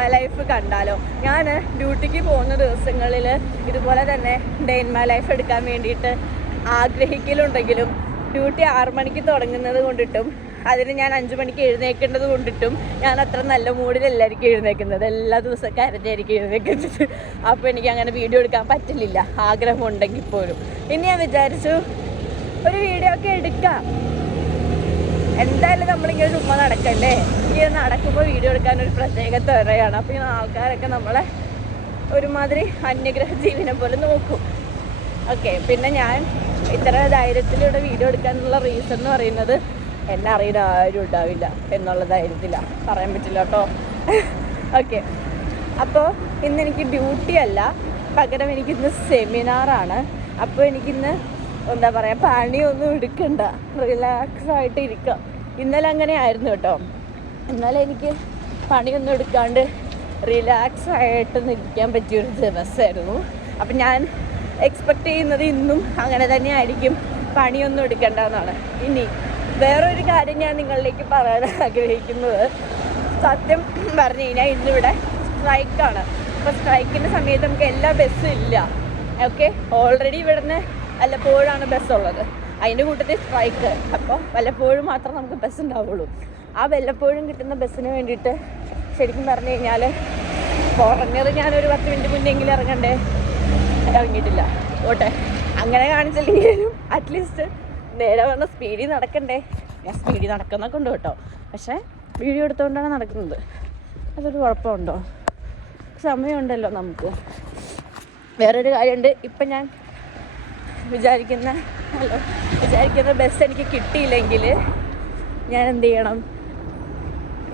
My life കണ്ടാലോ. ഞാൻ ഡ്യൂട്ടിക്ക് പോകുന്ന ദിവസങ്ങളിൽ ഇതുപോലെ തന്നെ ഡേ ഇൻ മൈ ലൈഫ് എടുക്കാൻ വേണ്ടിയിട്ട് ആഗ്രഹിക്കലുണ്ടെങ്കിലും ഡ്യൂട്ടി 6 മണിക്ക് തുടങ്ങുന്നത് കൊണ്ടിട്ടും അതിന് ഞാൻ 5 മണിക്ക് എഴുന്നേൽക്കേണ്ടത് കൊണ്ടിട്ടും ഞാൻ അത്ര നല്ല മൂഡിലെല്ലായിരിക്കും എഴുന്നേൽക്കുന്നത്. എല്ലാ ദിവസവും കരഞ്ഞായിരിക്കും എഴുന്നേൽക്കുന്നത്. അപ്പോൾ എനിക്ക് അങ്ങനെ വീഡിയോ എടുക്കാൻ പറ്റില്ല, ആഗ്രഹം ഉണ്ടെങ്കിൽ പോലും. ഇനി ഞാൻ വിചാരിച്ചു ഒരു വീഡിയോ ഒക്കെ എടുക്കാം. എന്തായാലും നമ്മളിങ്ങനെ ചുമ്മാ നടക്കണ്ടേ. ഈ നടക്കുമ്പോൾ വീഡിയോ എടുക്കാനൊരു പ്രത്യേക ത്വരയാണ്. അപ്പോൾ ഈ ആൾക്കാരൊക്കെ നമ്മളെ ഒരുമാതിരി അന്യഗ്രഹ ജീവിനെ പോലെ നോക്കും. ഓക്കെ, പിന്നെ ഞാൻ ഇത്ര ധൈര്യത്തിലൂടെ വീഡിയോ എടുക്കാനുള്ള റീസൺ എന്ന് പറയുന്നത് എന്നെ അറിയുന്ന ആരും ഉണ്ടാവില്ല എന്നുള്ള ധൈര്യത്തിലാണ്. പറയാൻ പറ്റില്ല കേട്ടോ. ഓക്കെ, അപ്പോൾ ഇന്നെനിക്ക് ഡ്യൂട്ടി അല്ല, പകരം എനിക്കിന്ന് സെമിനാറാണ്. അപ്പോൾ എനിക്കിന്ന് എന്താ പറയുക, പണിയൊന്നും എടുക്കണ്ട, റിലാക്സ് ആയിട്ട് ഇരിക്കാം. ഇന്നലെ അങ്ങനെ ആയിരുന്നു കേട്ടോ. ഇന്നലെ എനിക്ക് പണിയൊന്നും എടുക്കാണ്ട് റിലാക്സ് ആയിട്ട് നിൽക്കാൻ പറ്റിയൊരു ദിവസമായിരുന്നു. അപ്പം ഞാൻ എക്സ്പെക്റ്റ് ചെയ്യുന്നത് ഇന്നും അങ്ങനെ തന്നെ ആയിരിക്കും, പണിയൊന്നും എടുക്കേണ്ടതെന്നാണ്. ഇനി വേറൊരു കാര്യം ഞാൻ നിങ്ങളിലേക്ക് പറയാൻ ആഗ്രഹിക്കുന്നത്, സത്യം പറഞ്ഞു കഴിഞ്ഞാൽ ഇന്നിവിടെ സ്ട്രൈക്കാണ്. അപ്പോൾ സ്ട്രൈക്കിൻ്റെ സമയത്ത് നമുക്ക് എല്ലാ ബസ്സും ഇല്ല. ഓക്കെ, ഓൾറെഡി ഇവിടുന്ന് വല്ലപ്പോഴാണ് ബസ്സുള്ളത്, അതിൻ്റെ കൂട്ടത്തിൽ സ്ട്രൈക്ക്. അപ്പോൾ വല്ലപ്പോഴും മാത്രം നമുക്ക് ബസ് ഉണ്ടാവുള്ളൂ. ആ വല്ലപ്പോഴും കിട്ടുന്ന ബസ്സിന് വേണ്ടിയിട്ട് ശരിക്കും പറഞ്ഞു കഴിഞ്ഞാൽ കുറഞ്ഞത് ഞാനൊരു 10 മിനിറ്റ് മുന്നെങ്കിലും ഇറങ്ങണ്ടേ, ഇറങ്ങിയിട്ടില്ല. ഓട്ടെ, അങ്ങനെ കാണിച്ചില്ലെങ്കിലും അറ്റ്ലീസ്റ്റ് നേരെ വന്ന സ്പീഡിൽ നടക്കണ്ടേ. ഞാൻ സ്പീഡിൽ നടക്കുന്നൊക്കെ ഉണ്ട് കേട്ടോ, പക്ഷേ വീഡിയോ എടുത്തുകൊണ്ടാണ് നടക്കുന്നത്. അതൊരു കുഴപ്പമുണ്ടോ? സമയമുണ്ടല്ലോ നമുക്ക്. വേറൊരു കാര്യമുണ്ട്, ഇപ്പം ഞാൻ വിചാരിക്കുന്ന ബസ് എനിക്ക് കിട്ടിയില്ലെങ്കിൽ ഞാൻ എന്ത് ചെയ്യണം?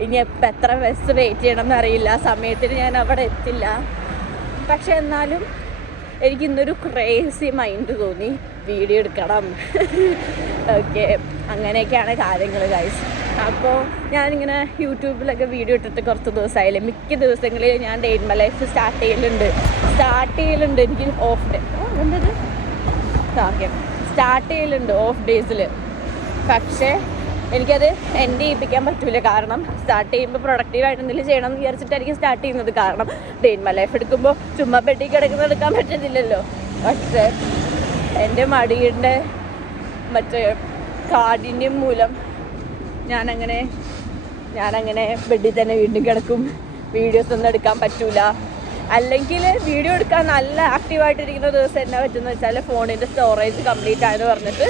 ഇനി എപ്പോൾ എത്ര ബസ് വെയിറ്റ് ചെയ്യണം എന്നറിയില്ല, സമയത്തിന് ഞാൻ അവിടെ എത്തില്ല. പക്ഷെ എന്നാലും എനിക്ക് ഇന്നൊരു ക്രേസി മൈൻഡ് തോന്നി, വീഡിയോ എടുക്കണം. ഓക്കെ, അങ്ങനെയൊക്കെയാണ് കാര്യങ്ങൾ ഗൈസ്. അപ്പോൾ ഞാനിങ്ങനെ യൂട്യൂബിലൊക്കെ വീഡിയോ ഇട്ടിട്ട് കുറച്ച് ദിവസമായില്ലേ. മിക്ക ദിവസങ്ങളിൽ ഞാൻ day in my life start ചെയ്യലുണ്ട്. എനിക്ക് ഓഫ് ഡേ എന്തത് സ്റ്റാർട്ട് ചെയ്യലുണ്ട് ഓഫ് ഡേയ്സിൽ. പക്ഷേ എനിക്കത് എൻഡ് ചെയ്യിപ്പിക്കാൻ പറ്റില്ല. കാരണം സ്റ്റാർട്ട് ചെയ്യുമ്പോൾ പ്രൊഡക്റ്റീവായിട്ട് എന്തെങ്കിലും ചെയ്യണം എന്ന് വിചാരിച്ചിട്ടായിരിക്കും സ്റ്റാർട്ട് ചെയ്യുന്നത്. കാരണം ഡേ ഇൻ മൈ ലൈഫ് എടുക്കുമ്പോൾ ചുമ്മാ ബെഡിൽ കിടക്കുന്നത് എടുക്കാൻ പറ്റുന്നില്ലല്ലോ. പക്ഷേ എൻ്റെ മടിയുടെ മറ്റേ കാഠിന്യം മൂലം ഞാനങ്ങനെ ബെഡിൽ തന്നെ വീണ്ടും കിടക്കും. വീഡിയോസ് ഒന്നും എടുക്കാൻ പറ്റൂല. അല്ലെങ്കിൽ വീഡിയോ എടുക്കാൻ നല്ല ആക്റ്റീവായിട്ടിരിക്കുന്ന ദിവസം എന്നാ പറ്റുമെന്ന് വെച്ചാൽ ഫോണിൻ്റെ സ്റ്റോറേജ് കംപ്ലീറ്റ് ആയെന്ന് പറഞ്ഞിട്ട്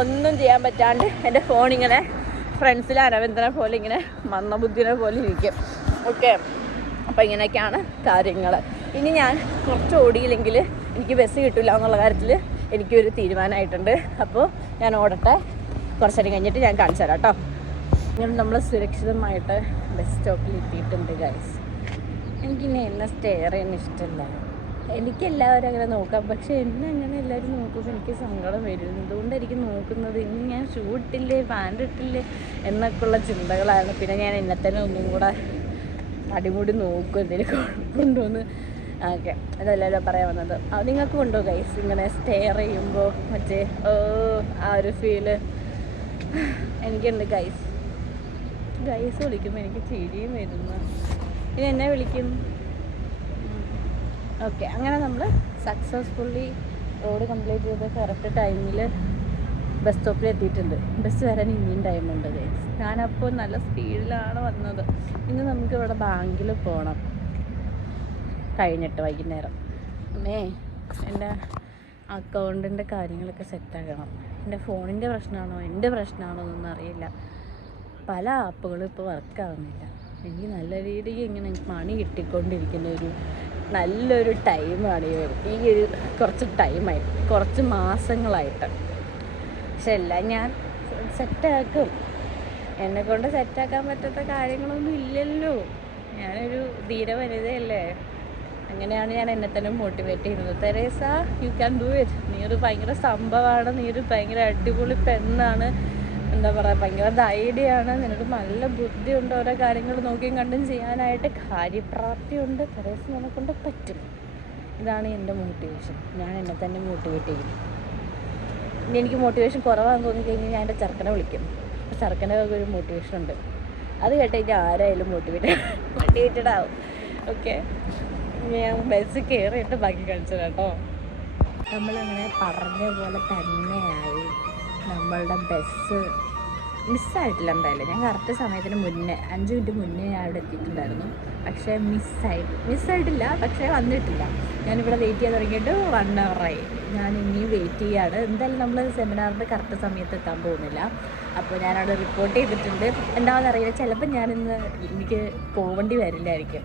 ഒന്നും ചെയ്യാൻ പറ്റാണ്ട് എൻ്റെ ഫോണിങ്ങനെ ഫ്രണ്ട്സിലെ അരവിന്ദനെ പോലെ ഇങ്ങനെ മന്ദബുദ്ധിനെ പോലെ ഇരിക്കും. ഓക്കെ, അപ്പോൾ ഇങ്ങനെയൊക്കെയാണ് കാര്യങ്ങൾ. ഇനി ഞാൻ കുറച്ച് ഓടിയില്ലെങ്കിൽ എനിക്ക് ബസ് കിട്ടില്ല എന്നുള്ള കാര്യത്തിൽ എനിക്കൊരു തീരുമാനമായിട്ടുണ്ട്. അപ്പോൾ ഞാൻ ഓടട്ടെ, കുറച്ച് നേരം കഴിഞ്ഞിട്ട് ഞാൻ കാണിച്ചു തരാം കേട്ടോ. ഇങ്ങനെ നമ്മൾ സുരക്ഷിതമായിട്ട് ബസ് സ്റ്റോപ്പിൽ എത്തിയിട്ടുണ്ട് ഗൈസ്. എനിക്കിനി എന്നെ സ്റ്റെയർ ചെയ്യാൻ ഇഷ്ടമല്ല. എനിക്കെല്ലാവരും അങ്ങനെ നോക്കാം, പക്ഷെ എന്നെ അങ്ങനെ എല്ലാവരും നോക്കുമ്പോൾ എനിക്ക് സങ്കടം വരും. എന്തുകൊണ്ടായിരിക്കും നോക്കുന്നത്? ഇനി ഞാൻ ഷൂ ഇട്ടില്ലേ, പാൻറ് ഇട്ടില്ലേ എന്നൊക്കെയുള്ള ചിന്തകളാണ്. പിന്നെ ഞാൻ എന്നെ തന്നെ ഒന്നും കൂടെ അടിമുടി നോക്കും എന്തെങ്കിലും കുഴപ്പമുണ്ടോയെന്ന്. ഓക്കെ, അതല്ലല്ലോ പറയാൻ വന്നത്. നിങ്ങൾക്ക് ഉണ്ടോ ഗൈസ് ഇങ്ങനെ സ്റ്റെയർ ചെയ്യുമ്പോൾ മറ്റേ ആ ഒരു ഫീല്? എനിക്കുണ്ട് ഗൈസ്. വിളിക്കുമ്പോൾ എനിക്ക് ചിരിയും വരുന്നു. ഇനി എന്നെ വിളിക്കും. ഓക്കെ, അങ്ങനെ നമ്മൾ സക്സസ്ഫുള്ളി റോഡ് കംപ്ലീറ്റ് ചെയ്ത് കറക്റ്റ് ടൈമിൽ ബസ് സ്റ്റോപ്പിൽ എത്തിയിട്ടുണ്ട്. ബസ് വരാൻ ഇനിയും ടൈമുണ്ട് ഗൈസ്. ഞാനപ്പോൾ നല്ല സ്പീഡിലാണ് വന്നത്. ഇന്ന് നമുക്ക് ഇവിടെ ബാങ്കിൽ പോകണം കഴിഞ്ഞിട്ട് വൈകുന്നേരം. എൻ്റെ അക്കൗണ്ടിൻ്റെ കാര്യങ്ങളൊക്കെ സെറ്റാക്കണം. എൻ്റെ ഫോണിൻ്റെ പ്രശ്നമാണോ എൻ്റെ പ്രശ്നമാണോ എന്നൊന്നും അറിയില്ല. പല ആപ്പുകളും ഇപ്പോൾ വർക്കാവുന്നില്ല. എനിക്ക് നല്ല രീതിക്ക് ഇങ്ങനെ മണി കിട്ടിക്കൊണ്ടിരിക്കുന്ന നല്ലൊരു ടൈമാണ് ഈ ഒരു കുറച്ച് മാസങ്ങളായിട്ട്. പക്ഷെ എല്ലാം ഞാൻ സെറ്റാക്കും. എന്നെക്കൊണ്ട് സെറ്റാക്കാൻ പറ്റാത്ത കാര്യങ്ങളൊന്നും ഇല്ലല്ലോ. ഞാനൊരു ധീര വനിതയല്ലേ. അങ്ങനെയാണ് ഞാൻ എന്നെ തന്നെ മോട്ടിവേറ്റ് ചെയ്യുന്നത്. Teresa, you can do it. നീ ഒരു ഭയങ്കര സംഭവമാണ്, നീ ഒരു ഭയങ്കര അടിപൊളി പെണ്ണാണ്, എന്താ പറയുക, ഭയങ്കര ധൈര്യമാണ്, നിനക്ക് നല്ല ബുദ്ധിയുണ്ട്, ഓരോ കാര്യങ്ങൾ നോക്കിയും കണ്ടും ചെയ്യാനായിട്ട് കാര്യപ്രാപ്തിയുണ്ട്. തെരേസ നിന്നെക്കൊണ്ട് പറ്റും. ഇതാണ് എൻ്റെ മോട്ടിവേഷൻ. ഞാൻ എന്നെ തന്നെ മോട്ടിവേറ്റ് ചെയ്യും. ഇനി എനിക്ക് മോട്ടിവേഷൻ കുറവാണെന്ന് തോന്നിക്കഴിഞ്ഞാൽ ഞാൻ എൻ്റെ ചെറുക്കനെ വിളിക്കും. ചെറുക്കൻ്റെ ഒരു മോട്ടിവേഷൻ ഉണ്ട്. അത് കേട്ട് കഴിഞ്ഞാൽ ആരായാലും മോട്ടിവേറ്റഡ് ആവും. ഓക്കെ, ഞാൻ ബസ് കയറിയിട്ട് ബാക്കി കളിച്ചത് കേട്ടോ. നമ്മളങ്ങനെ പറഞ്ഞ പോലെ തന്നെയായി. നമ്മളുടെ ബസ് മിസ്സായിട്ടില്ല എന്തായാലും. ഞാൻ കറക്റ്റ് സമയത്തിന് മുന്നേ 5 മിനിറ്റ് മുന്നേ ഞാൻ അവിടെ എത്തിയിട്ടുണ്ടായിരുന്നു. പക്ഷേ മിസ്സായിട്ടില്ല, പക്ഷേ വന്നിട്ടില്ല. ഞാനിവിടെ വെയിറ്റ് ചെയ്യാൻ തുടങ്ങിയിട്ട് 1 ഹവറായി. ഞാൻ ഇനിയും വെയിറ്റ് ചെയ്യാണ്. എന്തായാലും നമ്മൾ സെമിനാറിൻ്റെ കറക്റ്റ് സമയത്ത് എത്താൻ പോകുന്നില്ല. അപ്പോൾ ഞാനവിടെ റിപ്പോർട്ട് ചെയ്തിട്ടുണ്ട്. എന്താണെന്ന് അറിയില്ല, ചിലപ്പോൾ ഞാനിന്ന് എനിക്ക് പോവേണ്ടി വരില്ലായിരിക്കും.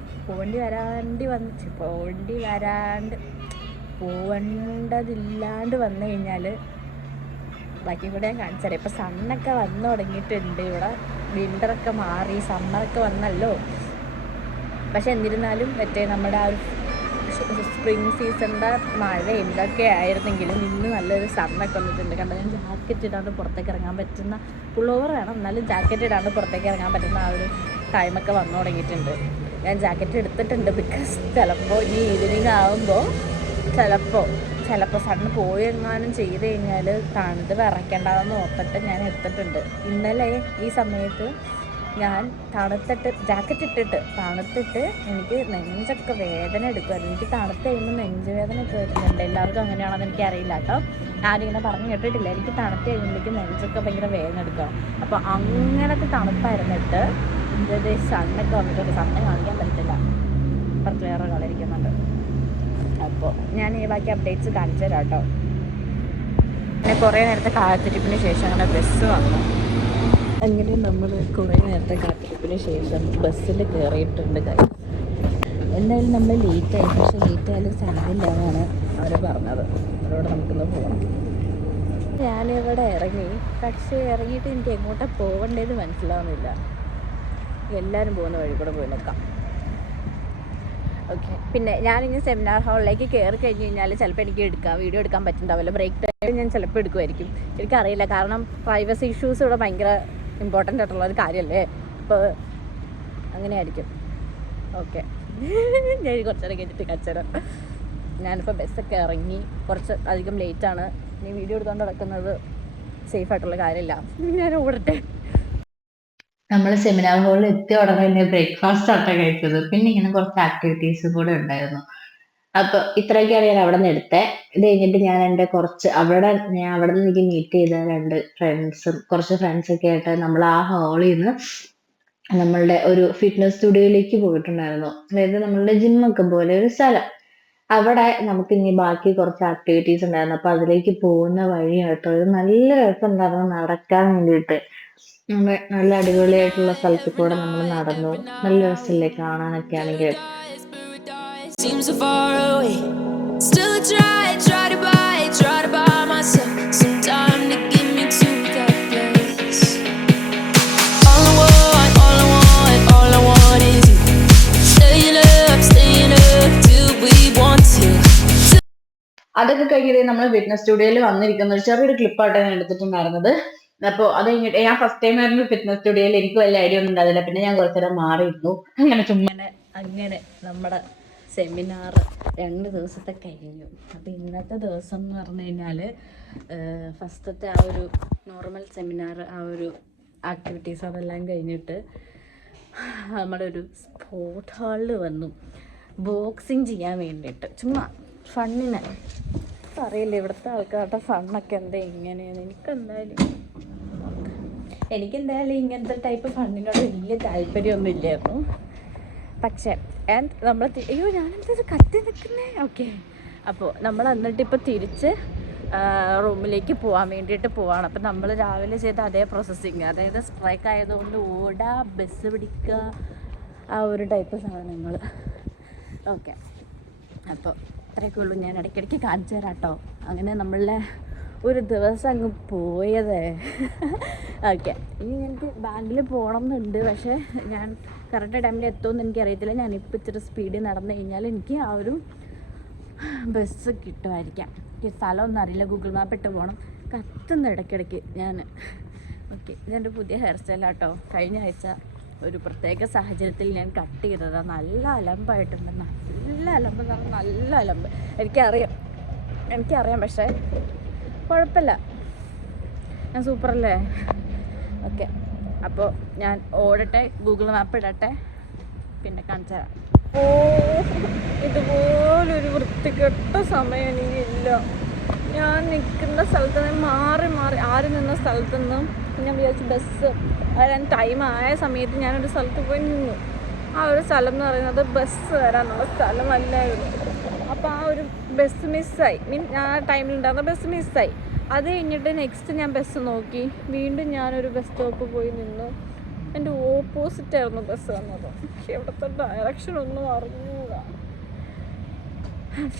പോവേണ്ടതില്ലാണ്ട് വന്നു കഴിഞ്ഞാൽ ബാക്കി കൂടെ ഞാൻ കാണിച്ചു തരാം. ഇപ്പോൾ സണ്ണൊക്കെ വന്നു തുടങ്ങിയിട്ടുണ്ട്. ഇവിടെ വിൻ്ററൊക്കെ മാറി സമ്മറൊക്കെ വന്നല്ലോ. പക്ഷെ എന്നിരുന്നാലും മറ്റേ നമ്മുടെ ആ ഒരു സ്പ്രിങ് സീസണിൻ്റെ മഴ എന്തൊക്കെ ആയിരുന്നെങ്കിലും ഇന്ന് നല്ലൊരു സണ്ണൊക്കെ വന്നിട്ടുണ്ട്. കണ്ടോ, ഞാൻ ജാക്കറ്റ് ഇടാണ്ട് പുറത്തേക്ക് ഇറങ്ങാൻ പറ്റുന്ന, പുള്ളോവർ വേണം എന്നാലും ജാക്കറ്റ് ഇടാണ്ട് പുറത്തേക്ക് ഇറങ്ങാൻ പറ്റുന്ന ആ ഒരു ടൈമൊക്കെ വന്നു തുടങ്ങിയിട്ടുണ്ട്. ഞാൻ ജാക്കറ്റ് എടുത്തിട്ടുണ്ട്. ബിക്കോസ് ചിലപ്പോൾ ഈ ഈവനിങ് ആകുമ്പോൾ ചിലപ്പോൾ സണ്ണ് പോയെങ്ങാനും ചെയ്ത് കഴിഞ്ഞാൽ തണുത്ത് വിറയ്ക്കേണ്ടതെന്ന് ഓർത്തിട്ട് ഞാൻ എടുത്തിട്ടുണ്ട്. ഇന്നലെ ഈ സമയത്ത് ഞാൻ ജാക്കറ്റ് ഇട്ടിട്ട് തണുത്തിട്ട് എനിക്ക് നെഞ്ചൊക്കെ വേദന എടുക്കുമായിരുന്നു. എനിക്ക് തണുത്ത് കഴിയുമ്പോൾ നെഞ്ച് വേദന ഒക്കെ വരുന്നുണ്ട്. എല്ലാവർക്കും അങ്ങനെയാണെന്ന് എനിക്കറിയില്ല കേട്ടോ, ആരിങ്ങനെ പറഞ്ഞു കേട്ടിട്ടില്ല. എനിക്ക് തണുത്ത് കഴിയുമ്പോഴേക്ക് നെഞ്ചൊക്കെ ഭയങ്കര വേദന എടുക്കുക. അപ്പോൾ അങ്ങനത്തെ തണുപ്പായിരുന്നിട്ട് എൻ്റെ സണ്ണൊക്കെ വന്നിട്ടുണ്ട്. സണ്ണ് കാണിക്കാൻ പറ്റില്ല, കുറച്ച് വേറെ കളരിക്കുന്നുണ്ട്. അപ്പോൾ ഞാൻ ഈ ബാക്കി അപ്ഡേറ്റ്സ് കാണിച്ചു തരാം കേട്ടോ. പിന്നെ കുറേ നേരത്തെ കാത്തിരിപ്പിന് ശേഷം അങ്ങനെ ബസ് വന്നു. അങ്ങനെ നമ്മൾ കുറേ നേരത്തെ കാത്തിരിപ്പിന് ശേഷം ബസ്സിൽ കയറിയിട്ടുണ്ട്. എന്തായാലും നമ്മൾ ലേറ്റായി. പക്ഷേ ലേറ്റായാലും സാരമില്ല എന്നാണ് അവർ പറഞ്ഞത്. അവരോട് നമുക്കൊന്ന് പോകണം. ഞാനിവിടെ ഇറങ്ങി, പക്ഷേ ഇറങ്ങിയിട്ട് എനിക്ക് എങ്ങോട്ടാണ് പോകേണ്ടതെന്ന് മനസ്സിലാവുന്നില്ല. എല്ലാവരും പോകുന്ന വഴി കൂടെ പോയി നിൽക്കാം. ഓക്കെ, പിന്നെ ഞാനിങ്ങനെ സെമിനാർ ഹാളിലേക്ക് കയറി കഴിഞ്ഞ് കഴിഞ്ഞാൽ ചിലപ്പോൾ എനിക്ക് വീഡിയോ എടുക്കാൻ പറ്റുന്നുണ്ടാവില്ല. ബ്രേക്ക് ടൈം ഞാൻ ചിലപ്പോൾ എടുക്കുമായിരിക്കും, എനിക്കറിയില്ല. കാരണം പ്രൈവസി ഇഷ്യൂസ് ഇവിടെ ഭയങ്കര ഇമ്പോർട്ടൻ്റ് ആയിട്ടുള്ള ഒരു കാര്യമല്ലേ. അപ്പോൾ അങ്ങനെയായിരിക്കും. ഓക്കെ, ഞാൻ കുറച്ചേരം കഴിഞ്ഞിട്ട് കച്ചരം. ഞാനിപ്പോൾ ബസ്സൊക്കെ ഇറങ്ങി, കുറച്ച് അധികം ലേറ്റാണ്. ഇനി വീഡിയോ എടുത്തുകൊണ്ട് നടക്കുന്നത് സേഫായിട്ടുള്ള കാര്യമില്ല. ഞാൻ ഓടട്ടെ. നമ്മൾ സെമിനാർ ഹാളിൽ എത്തിയ ഉടനെ തന്നെ ബ്രേക്ക്ഫാസ്റ്റ് ആട്ടോ കഴിച്ചത്. പിന്നെ ഇങ്ങനെ കുറച്ച് ആക്ടിവിറ്റീസ് കൂടെ ഉണ്ടായിരുന്നു. അപ്പൊ ഇത്രയൊക്കെയാണ് ഞാൻ അവിടെ നിന്ന് എടുത്തത്. ഇത് കഴിഞ്ഞിട്ട് ഞാൻ എൻ്റെ അവിടെ നിന്ന് എനിക്ക് മീറ്റ് ചെയ്ത 2 കുറച്ച് ഫ്രണ്ട്സൊക്കെ ആയിട്ട് നമ്മൾ ആ ഹാളിൽ നിന്ന് നമ്മളുടെ ഒരു ഫിറ്റ്നസ് സ്റ്റുഡിയോയിലേക്ക് പോയിട്ടുണ്ടായിരുന്നു. അതായത് നമ്മളുടെ ജിമ്മൊക്കെ പോലെ ഒരു സ്ഥലം. അവിടെ നമുക്ക് ഇനി ബാക്കി കുറച്ച് ആക്ടിവിറ്റീസ് ഉണ്ടായിരുന്നു. അപ്പൊ അതിലേക്ക് പോകുന്ന വഴിയാട്ടോ ഒരു നല്ല രസം ഉണ്ടായിരുന്നു നടക്കാൻ വേണ്ടിയിട്ട്. നല്ല അടിപൊളിയായിട്ടുള്ള സ്ഥലത്ത് കൂടെ നമ്മൾ നടന്നു. നല്ല രസമില്ലേ കാണാനൊക്കെ ആണെങ്കിൽ. Seems so far away. Still I try to buy myself some time to get me to that place. All I want is you. Staying up till we want to. അതൊക്കെ കഴിഞ്ഞിട്ട് നമ്മൾ ഫിറ്റ്നസ് സ്റ്റുഡിയോയിൽ വന്നിരിക്കുന്ന ഒരു ചെറിയൊരു ക്ലിപ്പായിട്ട് ഞാൻ എടുത്തിട്ടുണ്ടായിരുന്നത്. അപ്പോൾ അത് കഴിഞ്ഞിട്ട് ഞാൻ ഫസ്റ്റ് ടൈം ആയിരുന്നു ഫിറ്റ്നസ് സ്റ്റുഡിയോയിൽ. എനിക്ക് വലിയ ഐഡിയ ഒന്നും ഉണ്ടാവില്ല. പിന്നെ ഞാൻ കുറച്ചേരം മാറിയിരുന്നു. അങ്ങനെ നമ്മുടെ സെമിനാർ 2 ദിവസത്തെ കഴിഞ്ഞു. അപ്പോൾ ഇന്നത്തെ ദിവസം എന്ന് പറഞ്ഞു കഴിഞ്ഞാൽ ഫസ്റ്റത്തെ ആ ഒരു നോർമൽ സെമിനാർ, ആ ഒരു ആക്ടിവിറ്റീസ് അതെല്ലാം കഴിഞ്ഞിട്ട് നമ്മുടെ ഒരു സ്പോർട്ട് ഹാളിൽ വന്നു ബോക്സിങ് ചെയ്യാൻ വേണ്ടിയിട്ട്. ചുമ്മാ ഫണ്ണിന്. അറിയില്ല ഇവിടുത്തെ ആൾക്കാരുടെ ഫണ്ണൊക്കെ എന്താ ഇങ്ങനെയാണ്. എനിക്കെന്തായാലും ഇങ്ങനത്തെ ടൈപ്പ് ഫണ്ണിനോട് വലിയ താല്പര്യമൊന്നും ഇല്ലായിരുന്നു. പക്ഷേ നമ്മൾ ഞാനെന്താ കത്തി നിൽക്കുന്നേ. ഓക്കെ, അപ്പോൾ നമ്മൾ എന്നിട്ടിപ്പോൾ തിരിച്ച് റൂമിലേക്ക് പോകാൻ വേണ്ടിയിട്ട് പോവാണ്. അപ്പം നമ്മൾ രാവിലെ ചെയ്ത അതേ പ്രോസസ്സിങ്, അതായത് സ്ട്രൈക്ക് ആയതുകൊണ്ട് ഓടുക, ബസ് പിടിക്കുക, ആ ഒരു ടൈപ്പ് സാധനങ്ങൾ. ഓക്കെ, അപ്പോൾ അത്രയൊക്കെ ഉള്ളൂ. ഞാൻ ഇടയ്ക്കിടയ്ക്ക് കാണിച്ചു തരാം കേട്ടോ. അങ്ങനെ നമ്മളുടെ ഒരു ദിവസം അങ്ങ് പോയത്. ഓക്കെ, ഇനി എനിക്ക് ബാങ്കിൽ പോകണം എന്നുണ്ട്. പക്ഷേ ഞാൻ കറക്റ്റ് ടൈമിൽ എത്തുമെന്ന് എനിക്കറിയത്തില്ല. ഞാനിപ്പോൾ ഇച്ചിരി സ്പീഡിൽ നടന്നു കഴിഞ്ഞാൽ എനിക്ക് ആ ഒരു ബസ് കിട്ടുമായിരിക്കാം. എനിക്ക് സ്ഥലമൊന്നും അറിയില്ല, ഗൂഗിൾ മാപ്പ് ഇട്ട് പോകണം. കത്തുന്ന ഇടയ്ക്കിടയ്ക്ക് ഞാൻ. ഓക്കെ, ഇതെൻ്റെ പുതിയ ഹെയർ സ്റ്റൈലാട്ടോ. കഴിഞ്ഞ ആഴ്ച ഒരു പ്രത്യേക സാഹചര്യത്തിൽ ഞാൻ കട്ട് ചെയ്തതാണ്. നല്ല അലമ്പായിട്ടുണ്ട്, നല്ല അലമ്പ്. എനിക്കറിയാം പക്ഷേ കുഴപ്പമില്ല, ഞാൻ സൂപ്പറല്ലേ. ഓക്കെ, അപ്പോൾ ഞാൻ ഓടട്ടെ, ഗൂഗിൾ മാപ്പ് ഇടട്ടെ, പിന്നെ കാണിച്ചു തരാം. ഇതുപോലൊരു വൃത്തികെട്ട സമയം എനിക്കില്ല. ഞാൻ നിൽക്കുന്ന സ്ഥലത്ത് നിന്ന് മാറി മാറി ആര് നിന്ന സ്ഥലത്തു നിന്നും ഞാൻ വിചാരിച്ചു ബസ് വരാൻ ടൈം ആയ സമയത്ത് ഞാനൊരു സ്ഥലത്ത് പോയി നിന്നു. ആ ഒരു സ്ഥലം എന്ന് പറയുന്നത് ബസ് വരാനുള്ള സ്ഥലമല്ലായിരുന്നു. അപ്പോൾ ആ ഒരു ബസ് മിസ്സായി. ഞാൻ ആ ടൈമിലുണ്ടായിരുന്ന ബസ് മിസ്സായി. അത് കഴിഞ്ഞിട്ട് നെക്സ്റ്റ് ഞാൻ ബസ് നോക്കി. വീണ്ടും ഞാനൊരു ബസ് സ്റ്റോപ്പ് പോയി നിന്നു. എൻ്റെ ഓപ്പോസിറ്റായിരുന്നു ബസ് വന്നത്. പക്ഷെ ഇവിടുത്തെ ഡയറക്ഷൻ ഒന്നും അറിഞ്ഞൂടാ.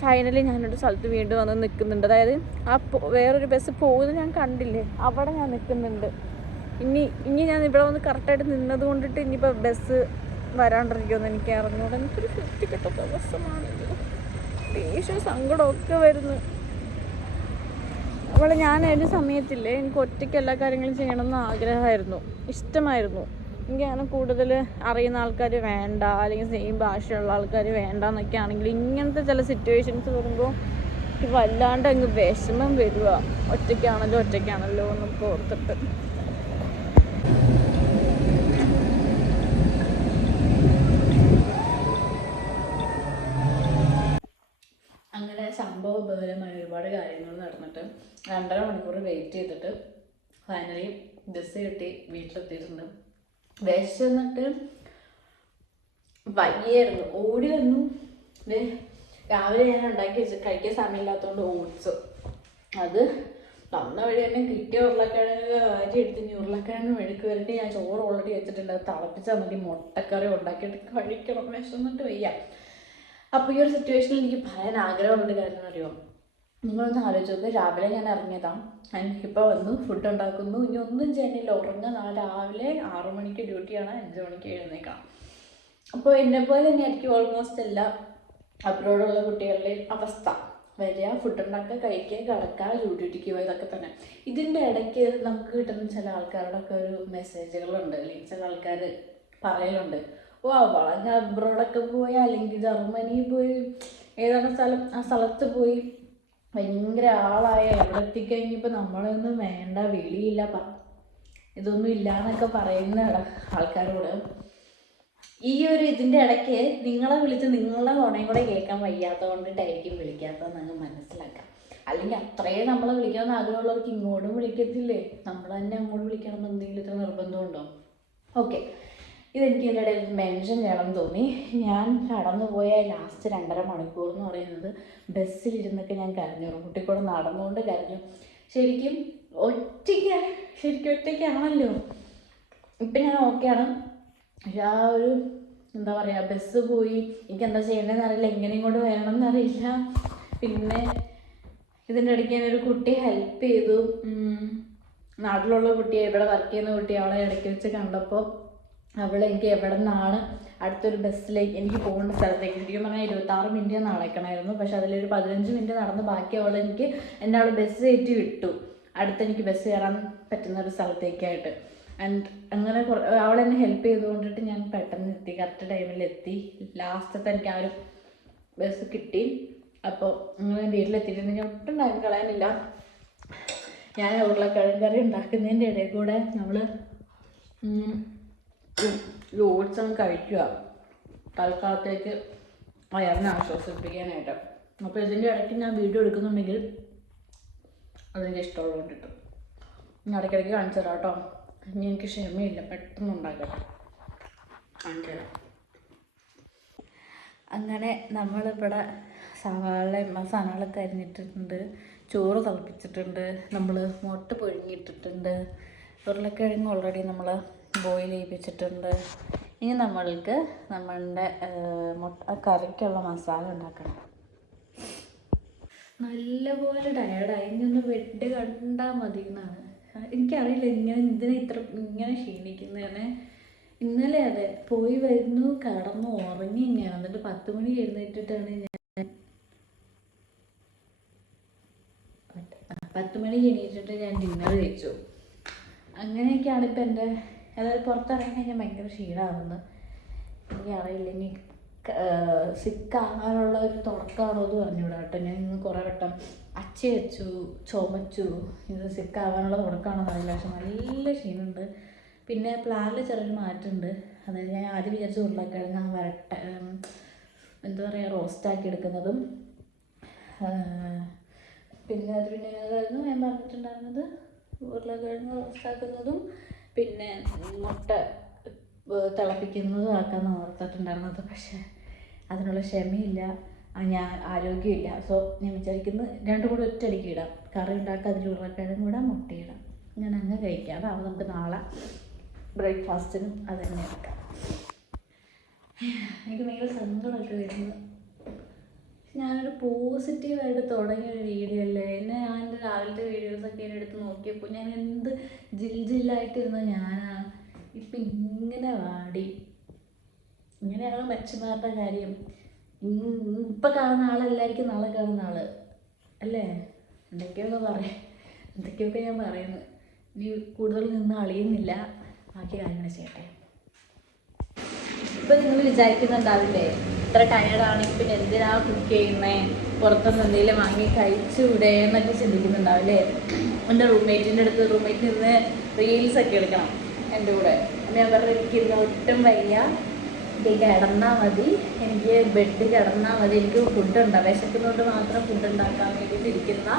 ഫൈനലി ഞാനൊരു സ്ഥലത്ത് വീണ്ടും വന്ന് നിൽക്കുന്നുണ്ട്. അതായത് ആ വേറൊരു ബസ് പോകുന്നത് ഞാൻ കണ്ടില്ലേ, അവിടെ ഞാൻ നിൽക്കുന്നുണ്ട്. ഇനി ഞാൻ ഇവിടെ വന്ന് കറക്റ്റായിട്ട് നിന്നത് കൊണ്ടിട്ട് ഇനിയിപ്പോൾ ബസ് വരാണ്ടിരിക്കുമെന്ന് എനിക്ക് അറിഞ്ഞൂടെ. എനിക്കൊരു 50 കെട്ട ദിവസമാണിത്. ദേഷ്യം സങ്കടമൊക്കെ വരുന്നു. അപ്പോൾ ഞാൻ ഒരു സമയത്തില്ലേ എനിക്ക് ഒറ്റയ്ക്ക് എല്ലാ കാര്യങ്ങളും ചെയ്യണമെന്ന് ആഗ്രഹമായിരുന്നു, ഇഷ്ടമായിരുന്നു. എനിക്ക് അങ്ങനെ കൂടുതൽ അറിയുന്ന ആൾക്കാർ വേണ്ട, അല്ലെങ്കിൽ സെയിം ഭാഷയുള്ള ആൾക്കാർ വേണ്ട എന്നൊക്കെ ആണെങ്കിൽ ഇങ്ങനത്തെ ചില സിറ്റുവേഷൻസ് വരുമ്പോൾ എനിക്ക് വല്ലാണ്ട് അങ്ങ് വിഷമം വരിക. ഒറ്റയ്ക്കാണല്ലോ എന്നൊക്കെ ഓർത്തിട്ട്. അങ്ങനെ സംഭവബഹുലമായ ഒരുപാട് കാര്യങ്ങൾ നടന്നിട്ട് 2.5 മണിക്കൂർ വെയിറ്റ് ചെയ്തിട്ട് ഫൈനലി ബസ് കിട്ടി. വീട്ടിലെത്തിയിട്ടുണ്ട്. വിശന്നിട്ട് വയ്യായിരുന്നു, ഓടി വന്നു. രാവിലെ ഞാൻ ഉണ്ടാക്കി വെച്ച് കഴിക്കാൻ സമയമില്ലാത്തതുകൊണ്ട് ഓട്സ്, അത് വന്ന വഴി തന്നെ കിട്ടിയ ഉരുളക്കിഴങ്ങ് എടുത്ത് ഉരുളക്കിഴങ്ങ് മെഴുക്ക് വരട്ടി ഞാൻ ചോറ് ഓൾറെഡി വെച്ചിട്ടുണ്ട്. അത് തിളപ്പിച്ചാൽ മതി. മുട്ടക്കറി ഉണ്ടാക്കിയിട്ട് കഴിക്കണം. വിശന്നിട്ട് വയ്യ. അപ്പോൾ ഈ ഒരു സിറ്റുവേഷനിൽ എനിക്ക് പറയാൻ ആഗ്രഹമുള്ളൊരു കാര്യം അറിയാം. നിങ്ങളൊന്ന് ആലോചിച്ച് നോക്കുക. രാവിലെ ഞാൻ ഇറങ്ങിയതാണ്, ഇപ്പോൾ വന്നു ഫുഡ് ഉണ്ടാക്കുന്നു. ഇനി ഒന്നും ചെയ്യാനില്ല, ഉറങ്ങുക. നാളെ രാവിലെ 6 മണിക്ക് ഡ്യൂട്ടിയാണ്, 5 മണിക്ക് എഴുന്നേക്കണം. അപ്പോൾ എന്നെപ്പോലെ തന്നെ ആയിരിക്കും ഓൾമോസ്റ്റ് എല്ലാ അബ്രോഡുള്ള കുട്ടികളുടെ അവസ്ഥ. വരിക, ഫുഡ് ഉണ്ടാക്കുക, കഴിക്കുക, കിടക്കുക, ഡ്യൂട്ടിക്ക് പോയി, ഇതൊക്കെ തന്നെ. ഇതിൻ്റെ ഇടയ്ക്ക് നമുക്ക് കിട്ടുന്ന ചില ആൾക്കാരുടെ ഒക്കെ ഒരു മെസ്സേജുകളുണ്ട്, അല്ലെങ്കിൽ ചില ആൾക്കാർ പറയലുണ്ട്, ഓ വളഞ്ഞ അബ്രോഡൊക്കെ പോയി, അല്ലെങ്കിൽ ജർമ്മനിയിൽ പോയി, ഏതാണ് സ്ഥലം, ആ സ്ഥലത്ത് പോയി ഭയങ്കര ആളായ എവിടെ എത്തിക്കഴിഞ്ഞപ്പോൾ നമ്മളൊന്നും വേണ്ട, വെളിയില്ല, ഇതൊന്നും ഇല്ലയെന്നൊക്കെ പറയുന്ന ആൾക്കാരോട് ഈ ഒരു ഇതിൻ്റെ ഇടയ്ക്ക് നിങ്ങളെ വിളിച്ച് നിങ്ങളുടെ ഗുണയും കൂടെ കേൾക്കാൻ വയ്യാത്തത് കൊണ്ടിട്ടായിരിക്കും വിളിക്കാത്തതെന്ന് മനസ്സിലാക്കാം. അല്ലെങ്കിൽ അത്രയും നമ്മളെ വിളിക്കണമെന്ന് ആഗ്രഹമുള്ളവർക്ക് ഇങ്ങോട്ടും വിളിക്കത്തില്ലേ? നമ്മൾ തന്നെ അങ്ങോട്ട് വിളിക്കണം എന്ന് എന്തെങ്കിലും ഇത്ര നിർബന്ധമുണ്ടോ? ഓക്കെ, ഇതെനിക്ക് ഇതിൻ്റെ ഇടയിൽ മെൻഷൻ ചെയ്യണം തോന്നി. ഞാൻ കടന്നുപോയ ലാസ്റ്റ് 2.5 മണിക്കൂർ എന്ന് പറയുന്നത് ബസ്സിലിരുന്നൊക്കെ ഞാൻ കരഞ്ഞു. കുട്ടിക്കൂടെ നടന്നുകൊണ്ട് കരഞ്ഞു. ശരിക്കും ഒറ്റയ്ക്കാണല്ലോ. ഇപ്പം ഞാൻ ഓക്കെയാണ്. പക്ഷെ ആ ഒരു എന്താ പറയുക, ബസ് പോയി, എനിക്ക് എന്താ ചെയ്യേണ്ടതെന്ന് അറിയില്ല, എങ്ങനെ ഇങ്ങോട്ട് വരണമെന്നറിയില്ല. പിന്നെ ഇതിൻ്റെ ഇടയ്ക്ക് ഞാനൊരു കുട്ടിയെ ഹെൽപ്പ് ചെയ്തു. നാട്ടിലുള്ള കുട്ടിയെ, ഇവിടെ വർക്ക് ചെയ്യുന്ന കുട്ടിയെ അവളെ ഇടയ്ക്ക് വെച്ച് കണ്ടപ്പോൾ അവൾ എനിക്ക് എവിടെ നിന്നാണ് അടുത്തൊരു ബസ്സിലേക്ക് എനിക്ക് പോകേണ്ട സ്ഥലത്തേക്ക്, ശരിക്കും പറഞ്ഞാൽ 26 മിനിറ്റ് നടക്കണമായിരുന്നു. പക്ഷെ അതിലൊരു 15 മിനിറ്റ് നടന്ന് ബാക്കി എന്നെ അവൾ ബസ് കയറ്റി വിട്ടു, അടുത്തെനിക്ക് ബസ് കയറാൻ പറ്റുന്ന ഒരു സ്ഥലത്തേക്കായിട്ട്. ആൻഡ് അങ്ങനെ അവളെന്നെ ഹെൽപ്പ് ചെയ്തുകൊണ്ടിട്ട് ഞാൻ പെട്ടെന്ന് എത്തി, കറക്റ്റ് ടൈമിൽ എത്തി. ലാസ്റ്റത്തെ എനിക്ക് ആ ഒരു ബസ് കിട്ടി. അപ്പോൾ നിങ്ങൾ വീട്ടിലെത്തിയിട്ടുണ്ടെങ്കിൽ ഒട്ടും ടൈം കളയാനില്ല. ഞാൻ ഉരുളക്കിഴങ്ങ് കറി ഉണ്ടാക്കുന്നതിൻ്റെ ഇടയിൽ കൂടെ നമ്മൾ ഓട്സ് അങ്ങ് കഴിക്കുക, തൽക്കാലത്തേക്ക് വയറിനെ ആശ്വസിപ്പിക്കാനായിട്ട്. അപ്പോൾ ഇതിൻ്റെ ഇടയ്ക്ക് ഞാൻ വീഡിയോ എടുക്കുന്നുണ്ടെങ്കിൽ അതെനിക്ക് ഇഷ്ടമുള്ളത് കൊണ്ടിട്ട് ഞാൻ ഇടയ്ക്കിടയ്ക്ക് കാണിച്ചു തരാം കേട്ടോ. ഇനി എനിക്ക് ക്ഷമയില്ല, പെട്ടെന്ന് ഉണ്ടാക്കട്ടെ, കാണിച്ചു തരാം. അങ്ങനെ നമ്മളിവിടെ സവാളയും സാധനങ്ങളൊക്കെ അരിഞ്ഞിട്ടിട്ടുണ്ട്, ചോറ് തിളപ്പിച്ചിട്ടുണ്ട്, നമ്മൾ മുട്ട പുഴുങ്ങിയിട്ടിട്ടുണ്ട്, ഉരുളക്കിഴങ്ങ് ഓൾറെഡി നമ്മൾ ബോയിൽ ചെയ്യിപ്പിച്ചിട്ടുണ്ട്. ഇനി നമ്മൾക്ക് നമ്മളുടെ കറിക്കുള്ള മസാല ഉണ്ടാക്കണം. നല്ലപോലെ ടയേർഡായി, ഇനിയൊന്ന് ബെഡ് കണ്ടാൽ മതി എന്നാണ്. എനിക്കറിയില്ല ഇങ്ങനെ ക്ഷീണിക്കുന്നതിന്. ഇന്നലെ അതെ പോയി വരുന്നു, കിടന്നു ഉറങ്ങി. ഞാൻ എന്നിട്ട് 10 മണി എഴുന്നേറ്റിട്ടാണ് ഞാൻ 10 മണി എണീറ്റിട്ട് ഞാൻ ഡിന്നർ കഴിച്ചു. അങ്ങനെയൊക്കെയാണ് ഇപ്പം എൻ്റെ, അതായത് പുറത്തിറങ്ങി കഴിഞ്ഞാൽ ഭയങ്കര ക്ഷീണമാകുന്നത്. എനിക്കറിയില്ല ഇനി സിക്കാകാനുള്ള ഒരു തുടക്കമാണോ എന്ന് പറഞ്ഞുകൂടാ കേട്ടോ. ഞാൻ ഇന്ന് കുറേ വട്ടം അച്ചി വെച്ചു, ചുമച്ചു. ഇത് സിക്കാകാനുള്ള തുടക്കമാണെന്ന് അറിയില്ല, പക്ഷെ നല്ല ക്ഷീണമുണ്ട്. പിന്നെ പ്ലാനിൽ ചെറിയൊരു മാറ്റമുണ്ട്. അതായത് ഞാൻ ആദ്യം വിചാരിച്ച ഉരുളക്കിഴങ്ങ് എന്താ പറയുക റോസ്റ്റാക്കി എടുക്കുന്നതും പിന്നെ ഏതായിരുന്നു ഞാൻ പറഞ്ഞിട്ടുണ്ടായിരുന്നത്, ഉരുളക്കിഴങ്ങ് റോസ്റ്റാക്കുന്നതും പിന്നെ മുട്ട തിളപ്പിക്കുന്നതും ആക്കാമെന്ന് ഓർത്തിട്ടുണ്ടായിരുന്നത്. പക്ഷേ അതിനുള്ള ക്ഷമയില്ല, ഞാൻ ആരോഗ്യമില്ല. സോ ഞാൻ വിചാരിക്കുന്നത് രണ്ടും കൂടെ ഒറ്റയടിക്ക് ഇടാം. കറി ഉണ്ടാക്കുക, അതിൽ ഉരുളക്കിഴങ്ങ് ഇടാം, മുട്ടയിടാം, ഞാൻ അങ്ങ് കഴിക്കാം. അതാവും നമുക്ക് നാളെ ബ്രേക്ക്ഫാസ്റ്റിനും അത് തന്നെ എടുക്കാം. എനിക്ക് ഭയങ്കര സങ്കടമൊക്കെ വരുന്നത്. ഞാനൊരു പോസിറ്റീവായിട്ട് തുടങ്ങിയ ഒരു വീഡിയോ അല്ലേ. ഞാൻ എൻ്റെ രാവിലത്തെ വീഡിയോസൊക്കെ എടുത്ത് നോക്കിയപ്പോൾ ഞാൻ എന്ത് ജില്ലായിട്ടിരുന്ന ഞാനാ ഇപ്പം ഇങ്ങനെ വാടി. ഇങ്ങനെയാണ് മനുഷ്യന്മാരുടെ കാര്യം. ഇപ്പം കാണുന്ന ആളല്ലായിരിക്കും നാളെ കാണുന്ന ആൾ അല്ലേ. എന്തൊക്കെയൊക്കെ ഞാൻ പറയുന്നു. ഇനി കൂടുതൽ നിന്ന് അളിയുന്നില്ല, ബാക്കി കാര്യങ്ങൾ ചെയ്യട്ടെ. ഇപ്പം നിങ്ങൾ വിചാരിക്കുന്നുണ്ടാവില്ലേ ഇത്ര ടയർഡാണെങ്കിൽ പിന്നെ എന്തിനാ കുക്ക് ചെയ്യുന്നേ, പുറത്തുനിന്ന് എന്തെങ്കിലും വാങ്ങി കഴിച്ചുകൂടെ എന്നൊക്കെ ചിന്തിക്കുന്നുണ്ടാവില്ലേ. എൻ്റെ റൂംമേറ്റിന് ഇന്ന് റീൽസൊക്കെ എടുക്കണം എൻ്റെ കൂടെ. ഞാൻ പറഞ്ഞ എനിക്കിന്ന് ഒട്ടും വയ്യ, കിടന്നാൽ മതി, എനിക്ക് ബെഡ് കിടന്നാൽ മതി, എനിക്ക് ഫുഡുണ്ടാവും, വിശക്കുന്നതുകൊണ്ട് മാത്രം ഫുഡ് ഉണ്ടാക്കാൻ വേണ്ടിയിട്ട് ഇരിക്കുന്ന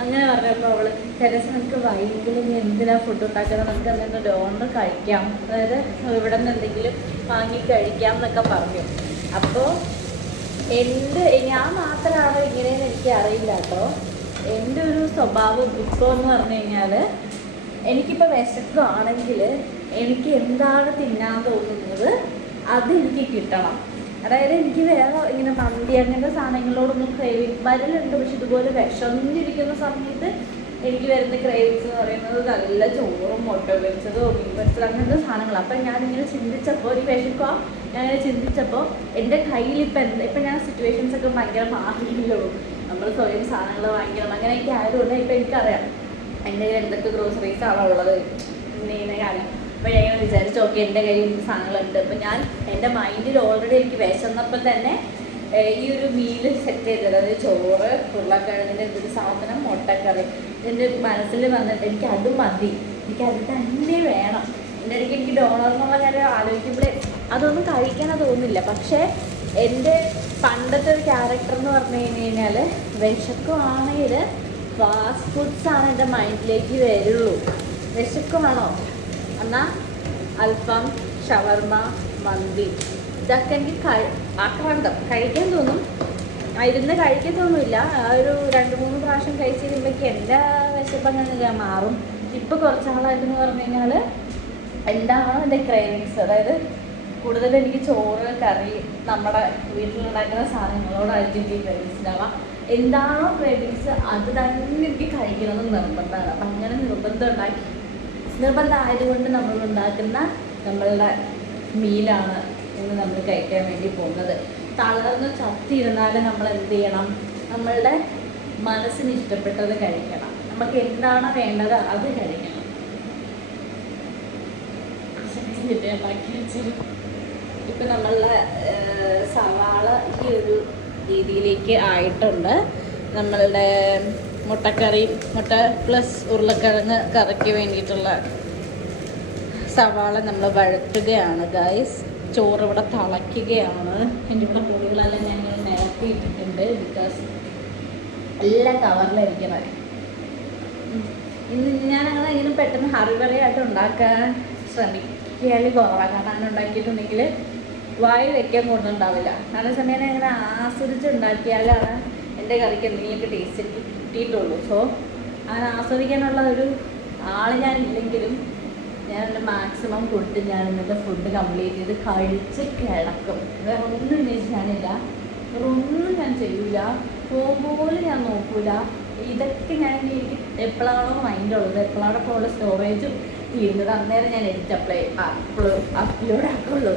അങ്ങനെ പറഞ്ഞപ്പോൾ അവൾ തെരേസ നമുക്ക് വൈകിട്ട് നീ എന്തിനാ ഫുഡ് ഉണ്ടാക്കുന്നത്, നമുക്ക് എന്തെങ്കിലും ഡോണർ കഴിക്കാം, അതായത് ഇവിടെ നിന്ന് എന്തെങ്കിലും വാങ്ങി കഴിക്കാം എന്നൊക്കെ പറഞ്ഞു. അപ്പോൾ ഞാൻ മാത്രമാണോ ഇങ്ങനെയെന്ന് എനിക്ക് അറിയില്ല കേട്ടോ. എൻ്റെ ഒരു സ്വഭാവം ഇപ്പോൾ എന്ന് പറഞ്ഞു കഴിഞ്ഞാൽ എനിക്കിപ്പോൾ വിശക്കുകയാണെങ്കിൽ എനിക്ക് എന്താണ് തിന്നാൻ തോന്നുന്നത് അതെനിക്ക് കിട്ടണം. അതായത് എനിക്ക് വേറെ ഇങ്ങനെ മന്തി അങ്ങനത്തെ സാധനങ്ങളോടൊന്നും ക്രേവിങ് വരലുണ്ട്. പക്ഷെ ഇതുപോലെ വിഷന്നിരിക്കുന്ന സമയത്ത് എനിക്ക് വരുന്ന ക്രേവിങ്സ് എന്ന് പറയുന്നത് നല്ല ചോറും മുട്ട പൊരിച്ചതോ മീൻ പൊരിച്ചതോ അങ്ങനത്തെ സാധനങ്ങൾ. അപ്പം ഞാനിങ്ങനെ ചിന്തിച്ചപ്പോൾ എനിക്ക് വിശക്കുക, ഞാനിങ്ങനെ ചിന്തിച്ചപ്പോൾ എൻ്റെ കയ്യിൽ ഇപ്പം ഞാൻ സിറ്റുവേഷൻസൊക്കെ ഭയങ്കര മാറിയല്ലോ. നമ്മൾ സ്വയം സാധനങ്ങൾ വാങ്ങിക്കണം അങ്ങനെയൊക്കെ ആയതുകൊണ്ട് ഇപ്പം എനിക്കറിയാം എൻ്റെ കയ്യിൽ എന്തൊക്കെ ഗ്രോസറീസാണോ ഉള്ളത് ഇന്ന കാര്യം. അപ്പോൾ ഞാൻ ഇങ്ങനെ വിചാരിച്ചു ഓക്കെ എൻ്റെ കയ്യിൽ സാധനങ്ങളുണ്ട്. അപ്പം ഞാൻ എൻ്റെ മൈൻഡിൽ ഓൾറെഡി എനിക്ക് വിശന്നപ്പോൾ തന്നെ ഈ ഒരു മീല് സെറ്റ് ചെയ്തത്, അതായത് ചോറ്, ഉരുളക്കിഴങ്ങിൻ്റെ ഒരു സാധനം, മുട്ടക്കറി, എൻ്റെ മനസ്സിൽ വന്നിട്ട് എനിക്ക് അത് മതി, എനിക്ക് അത് തന്നെ വേണം. എൻ്റെ ഇടയ്ക്ക് എനിക്ക് ഡോണർ എന്നുള്ള കാര്യം ആലോചിക്കുമ്പോഴേ അതൊന്നും കഴിക്കാൻ തോന്നില്ല. പക്ഷേ എൻ്റെ പണ്ടത്തെ ഒരു ക്യാരക്ടർ എന്ന് പറഞ്ഞു കഴിഞ്ഞാൽ വിശക്കുവാണെങ്കിൽ ഫാസ്റ്റ് ഫുഡ്സാണ് എൻ്റെ മൈൻഡിലേക്ക് വരുള്ളൂ. വിശക്കുവാണോ എന്നാൽ അൽഫാം, ഷവർമ, മന്തി, ഇതൊക്കെ എനിക്ക് ആക്രാന്തം കഴിക്കാൻ തോന്നും. ഇരുന്ന് കഴിക്കാൻ തോന്നില്ല. ആ ഒരു 2-3 പ്രാവശ്യം കഴിച്ച് കഴിയുമ്പോഴേക്ക് എൻ്റെ വിശപ്പ് അങ്ങനെ മാറും. ഇപ്പോൾ കുറച്ചാളായിട്ടെന്ന് പറഞ്ഞു കഴിഞ്ഞാൽ എന്താണോ എൻ്റെ ക്രേവിങ്സ്, അതായത് കൂടുതൽ എനിക്ക് ചോറ്, കറി, നമ്മുടെ വീട്ടിലുണ്ടാക്കുന്ന സാധനങ്ങളോടായിരിക്കും എനിക്ക് ക്രേവിങ്സ് ഉണ്ടാവുക. എന്താണോ ക്രേവിങ്സ് അത് തന്നെ എനിക്ക് കഴിക്കണമെന്ന് നിർബന്ധമാണ്. അപ്പം അങ്ങനെ നിർബന്ധമായതുകൊണ്ട് നമ്മളുണ്ടാക്കുന്ന നമ്മളുടെ മീലാണ് ഇന്ന് നമ്മൾ കഴിക്കാൻ വേണ്ടി പോകുന്നത്. തളർന്ന് ചത്തിരുന്നാലും നമ്മൾ എന്ത് ചെയ്യണം, നമ്മളുടെ മനസ്സിന് ഇഷ്ടപ്പെട്ടത് കഴിക്കണം. നമുക്ക് എന്താണോ വേണ്ടത് അത് കഴിക്കണം. ഇപ്പം നമ്മളുടെ സവാള ഈ ഒരു രീതിയിലേക്ക് ആയിട്ടുണ്ട്. നമ്മളുടെ മുട്ടക്കറി, മുട്ട പ്ലസ് ഉരുളക്കിഴങ്ങ് കറിക്ക് വേണ്ടിയിട്ടുള്ള സവാള നമ്മൾ വഴറ്റുകയാണ് ഗൈസ്. ചോറ് ഇവിടെ തിളയ്ക്കുകയാണ്. എൻ്റെ ഇവിടെ പൊടികളെല്ലാം ഞാൻ നിരത്തിയിട്ടിട്ടുണ്ട്. ബിക്കോസ് എല്ലാം കവറിലിരിക്കണം. ഇന്ന് ഞാനങ്ങനെ ഇങ്ങനെ പെട്ടെന്ന് ഹറിവറിയായിട്ട് ഉണ്ടാക്കാൻ ശ്രമിക്കുകയാൽ കുറവാണ്. കാരണം അങ്ങനെ ഉണ്ടാക്കിയിട്ടുണ്ടെങ്കിൽ വായു വയ്ക്കാൻ കൊണ്ടുണ്ടാവില്ല. അതേ സമയം അങ്ങനെ ആസ്വദിച്ചുണ്ടാക്കിയാലാണ് എൻ്റെ കറിക്ക് എന്തെങ്കിലുമൊക്കെ ടേസ്റ്റ് കിട്ടിയിട്ടുള്ളൂ. സോ അങ്ങനെ ആസ്വദിക്കാനുള്ള ഒരു ആൾ ഞാനില്ലെങ്കിലും ഞാൻ എൻ്റെ മാക്സിമം കൊടുത്ത് ഞാൻ ഇന്നത്തെ ഫുഡ് കംപ്ലീറ്റ് ചെയ്ത് കഴിച്ച് കിടക്കും. വേറെ ഒന്നും ഞാനില്ല, വേറെ ഒന്നും ഞാൻ ചെയ്യൂല, പോകുമ്പോലും ഞാൻ നോക്കൂല. ഇതൊക്കെ ഞാൻ എനിക്ക് എപ്പോഴാണോ മൈൻഡുള്ളത്, എപ്പോഴാണോ ഫോണിൽ സ്റ്റോറേജും തീരുന്നത് അന്നേരം ഞാൻ എഡിറ്റ് അപ്ലോഡ് ആക്കുള്ളൂ.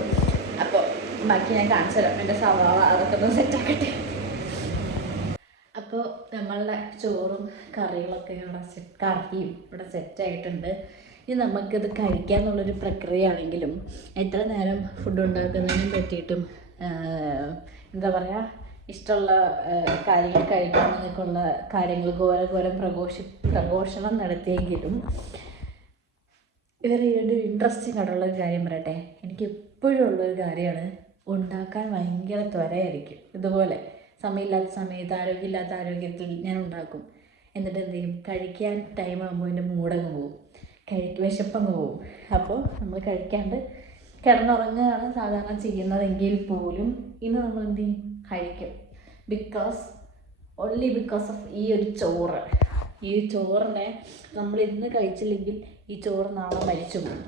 അപ്പോൾ ബാക്കി ഞാൻ കാണിച്ചു തരാം. എൻ്റെ സവാള അതൊക്കെ ഒന്ന് സെറ്റാക്കട്ടെ. അപ്പോൾ നമ്മളുടെ ചോറും കറികളൊക്കെ കറിയും ഇവിടെ സെറ്റായിട്ടുണ്ട്. ഇനി നമുക്കിത് കഴിക്കാമെന്നുള്ളൊരു പ്രക്രിയയാണെങ്കിലും എത്ര നേരം ഫുഡ് ഉണ്ടാക്കുന്നതിനെ പറ്റിയിട്ടും എന്താ പറയുക ഇഷ്ടമുള്ള കാര്യങ്ങൾ കഴിക്കാമെന്നൊക്കെയുള്ള കാര്യങ്ങൾ ഘോരം പ്രഘോഷണം നടത്തിയെങ്കിലും ഇവർ ഒരു ഇൻട്രസ്റ്റിംഗ് ആയിട്ടുള്ളൊരു കാര്യം പറയട്ടെ. എനിക്ക് എപ്പോഴും ഉള്ളൊരു കാര്യമാണ് ഉണ്ടാക്കാൻ ഭയങ്കര ത്വരയായിരിക്കും. ഇതുപോലെ സമയമില്ലാത്ത സമയത്ത് ആരോഗ്യമില്ലാത്ത ആരോഗ്യത്തിൽ ഞാൻ ഉണ്ടാക്കും. എന്നിട്ട് എന്ത് ചെയ്യും, കഴിക്കാൻ ടൈം ആകുമ്പോൾ എൻ്റെ മൂടങ്ങ് പോവും, വിശപ്പങ്ങ് പോവും. അപ്പോൾ നമ്മൾ കഴിക്കാണ്ട് കിടന്നുറങ്ങുകയാണ് സാധാരണ ചെയ്യുന്നതെങ്കിൽ പോലും ഇന്ന് നമ്മൾ എന്ത് ചെയ്യും, കഴിക്കും. ഓൺലി ബിക്കോസ് ഓഫ് ഈ ഒരു ചോറ്. ഈ ചോറിനെ നമ്മൾ ഇന്ന് കഴിച്ചില്ലെങ്കിൽ ഈ ചോറ് നാളെ മരിച്ചു പോകും.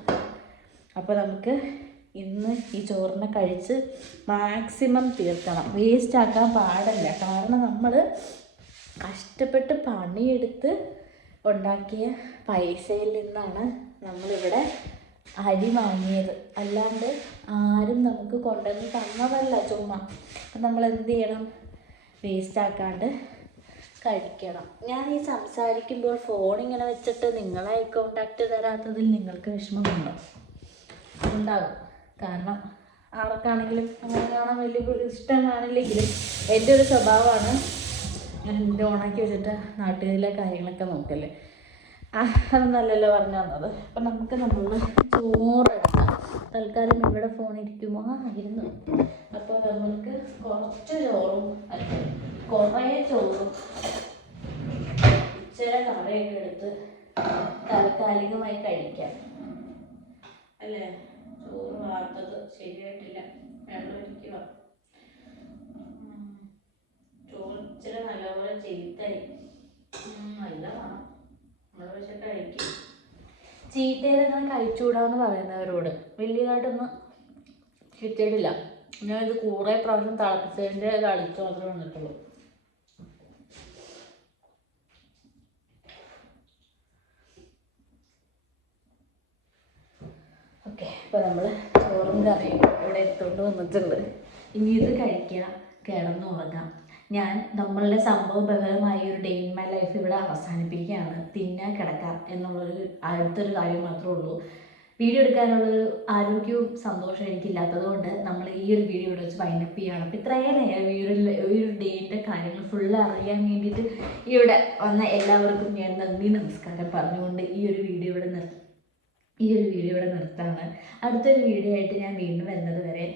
അപ്പോൾ നമുക്ക് ഇന്ന് ഈ ചോറിനെ കഴിച്ച് മാക്സിമം തീർക്കണം, വേസ്റ്റ് ആക്കാൻ പാടില്ല. കാരണം നമ്മൾ കഷ്ടപ്പെട്ട് പണിയെടുത്ത് ഉണ്ടാക്കിയ പൈസയിൽ നിന്നാണ് നമ്മളിവിടെ അരി വാങ്ങിയത്, അല്ലാണ്ട് ആരും നമുക്ക് കൊണ്ടുവന്ന് തന്നതല്ല ചുമ്മാ. അപ്പം നമ്മൾ എന്ത് ചെയ്യണം, വേസ്റ്റ് ആക്കാണ്ട് കഴിക്കണം. ഞാൻ ഈ സംസാരിക്കുമ്പോൾ ഫോൺ ഇങ്ങനെ വെച്ചിട്ട് നിങ്ങളെ കോണ്ടാക്ട് തരാത്തതിൽ നിങ്ങൾക്ക് വിഷമമുണ്ടോ? ഉണ്ടാകും. കാരണം ആർക്കാണെങ്കിലും അങ്ങനെ കാണാൻ വലിയ ഇഷ്ടമാണില്ലെങ്കിലും എൻ്റെ ഒരു സ്വഭാവമാണ് ഞാൻ ഇത് ഓണാക്കി വെച്ചിട്ട് നാട്ടിലെ കാര്യങ്ങളൊക്കെ നോക്കല്ലേ. അതൊന്നല്ലല്ലോ പറഞ്ഞു തന്നത്. അപ്പം നമുക്ക് നമ്മൾ ചോറെടുക്കാം. തൽക്കാലം ഇവിടെ ഫോൺ ഇരിക്കുമോ ഇരുന്നു. അപ്പോൾ നമ്മൾക്ക് കുറച്ച് ചോറും കുറേ ചോറും ഇച്ചിരി കറിയൊക്കെ എടുത്ത് താൽക്കാലികമായി കഴിക്കാം അല്ലേ. ചോറ് വാർത്തത് ശരിയായിട്ടില്ല, വെള്ളം ഒഴിക്കുക. ചോറ് ഇച്ചിരി നല്ലപോലെ ചീത്തയായി, നല്ല വേണം. നമ്മൾ പക്ഷെ കഴിക്കും. ചീത്തയിലങ്ങനെ കഴിച്ചുകൂടാന്ന് പറയുന്നവരോട് വലിയതായിട്ടൊന്നും കിട്ടിയിട്ടില്ല. ഞാനിത് കുറേ പ്രാവശ്യം തിളപ്പിച്ചതിൻ്റെ കളിച്ച് മാത്രമേ വന്നിട്ടുള്ളൂ. ഓക്കെ, അപ്പോൾ നമ്മൾ ചോറും കറിയും ഇവിടെ എടുത്തുകൊണ്ട് വന്നിട്ടുണ്ട്. ഇനി ഇത് കഴിക്കുക, കിടന്നുറങ്ങാം. ഞാൻ നമ്മളുടെ സംഭവബഹലമായ ഒരു ഡേ ഇൻ മൈ ലൈഫ് ഇവിടെ അവസാനിപ്പിക്കുകയാണ്. തിന്നാൻ കിടക്കാം എന്നുള്ളൊരു അടുത്തൊരു കാര്യം മാത്രമേ ഉള്ളൂ. വീഡിയോ എടുക്കാനുള്ളൊരു ആരോഗ്യവും സന്തോഷവും എനിക്കില്ലാത്തത് കൊണ്ട് നമ്മൾ ഈ ഒരു വീഡിയോ ഇവിടെ വെച്ച് വൈൻഡപ്പ് ചെയ്യുകയാണ്. അപ്പോൾ ഇത്രയും നേരം ഈ ഒരു ഡേയിൻ്റെ കാര്യങ്ങൾ ഫുള്ള് അറിയാൻ വേണ്ടിയിട്ട് ഇവിടെ വന്ന എല്ലാവർക്കും ഞാൻ നന്ദി നമസ്കാരം പറഞ്ഞുകൊണ്ട് ഈ ഒരു വീഡിയോ ഇവിടെ നിർത്താണ്. അടുത്തൊരു വീഡിയോ ആയിട്ട് ഞാൻ വീണ്ടും വരുന്നത് വരെ